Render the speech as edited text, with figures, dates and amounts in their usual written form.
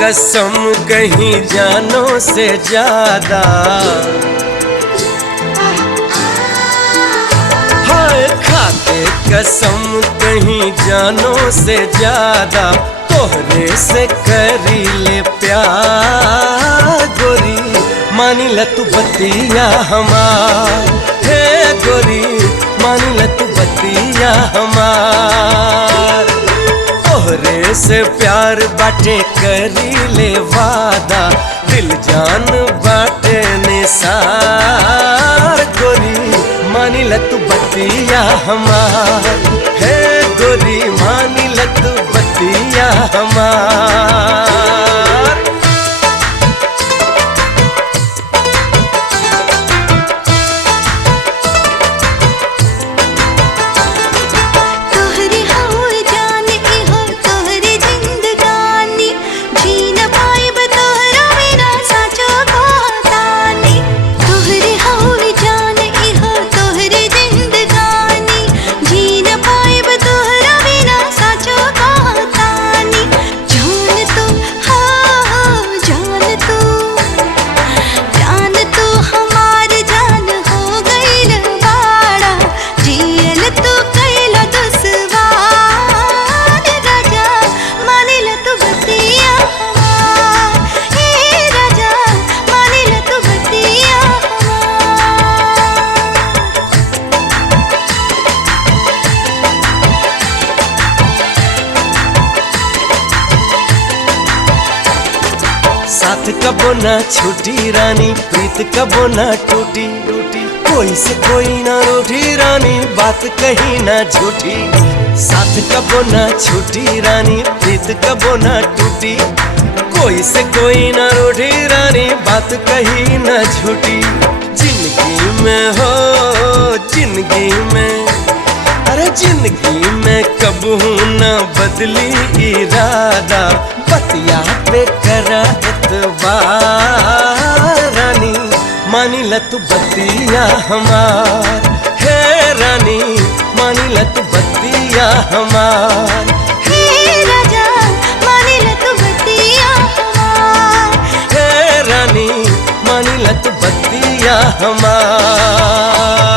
कसम कहीं जानों से ज्यादा, हाय खाते कसम कहीं जानों से ज्यादा, तोहरे से करी ले प्यार गोरी, मानी ल तू बतिया हमार, हे गोरी मानी ल तू बतिया हमार। तोहरे से प्यार बाटे करी ले वादा, दिल जान बाटे निसार गोरी, मानी ल तू बतिया हमार, हे गोरी मानी ल तू बतिया हमार। साथ कबो ना छूटी रानी, प्रीत कबो ना टूटी टूटी, कोई से कोई ना रूठी रानी, बात कहीं ना झूठी। साथ कबो ना छूटी रानी, प्रीत कबो ना टूटी, कोई से कोई ना रूठी रानी, बात कहीं ना झूठी। जिंदगी में हो जिंदगी में, अरे जिंदगी में कबू ना बदली इरादा, बतिया पे करा एतबार रानी, मानी ल तू बतिया हमार, हे रानी मानी ल तू बतिया हमार, हे राजा मानी ल तू बतिया हमार, हे रानी मानी ल तू बतिया हमार।